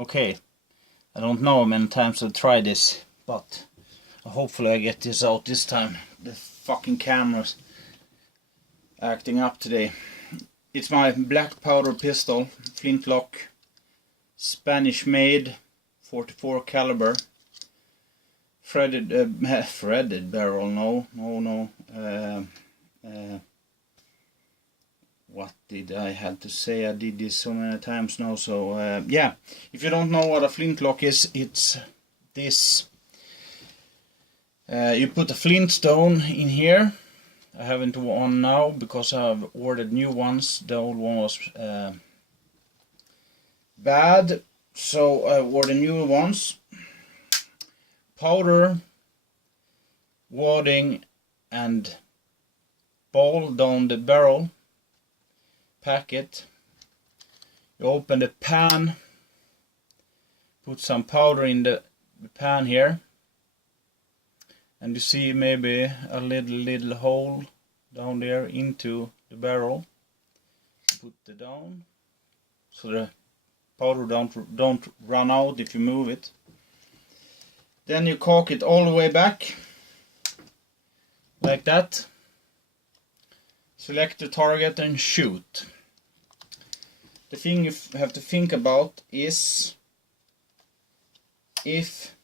Okay, I don't know how many times I've tried this, but hopefully I get this out this time. The fucking camera's acting up today. It's my black powder pistol, flintlock, Spanish made, 44 caliber, threaded barrel. No. What did I have to say? I did this so many times now. So yeah, if you don't know what a flintlock is, it's this. You put a flint stone in here. I haven't one now because I've ordered new ones. The old one was bad, so I ordered new ones. Powder, wadding, and ball down the barrel. Pack it. You open the pan. Put some powder in the pan here. And you see maybe a little hole down there into the barrel. Put it down so the powder don't run out if you move it. Then you cock it all the way back like that. Select the target and shoot. The thing you have to think about is if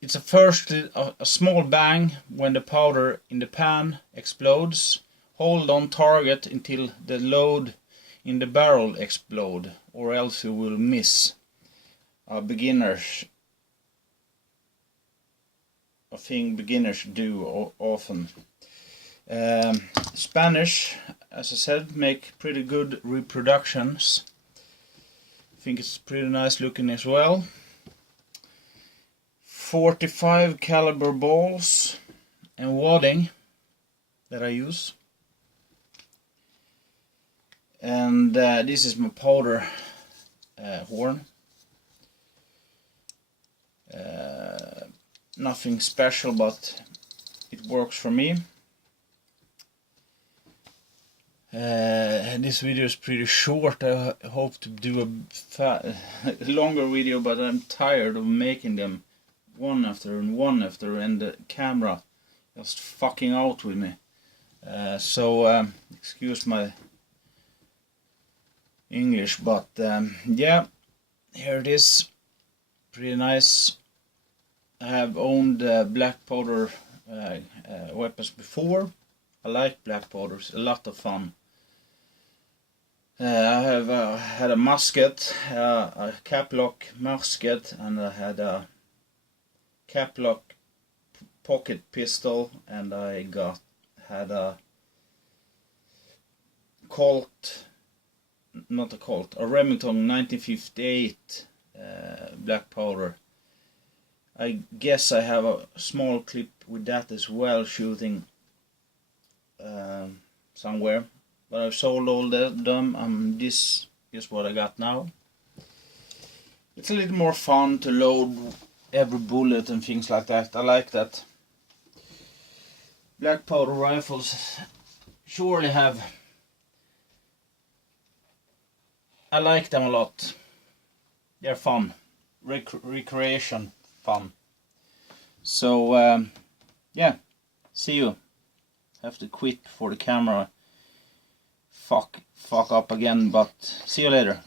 it's a small bang when the powder in the pan explodes. Hold on target until the load in the barrel explodes, or else you will miss. Beginners, a thing beginners do often. Spanish, as I said, make pretty good reproductions. I think it's pretty nice looking as well. 45 caliber balls and wadding that I use. And this is my powder horn. Nothing special, but it works for me. This video is pretty short. I hope to do a longer video, but I'm tired of making them one after, and the camera just fucking out with me. So excuse my English, but yeah, here it is. Pretty nice. I have owned black powder weapons before. I like black powders, a lot of fun. I have had a musket, a caplock musket, and I had a caplock pocket pistol, and I had a Colt, not a Colt, a Remington 1958 black powder. I guess I have a small clip with that as well, shooting somewhere, but I've sold all them. This is what I got now. It's a little more fun to load every bullet and things like that. I like that. Black powder rifles surely have. I like them a lot. They're fun, recreation fun. So yeah, see you. Have to quit before the camera fuck up again, but see you later.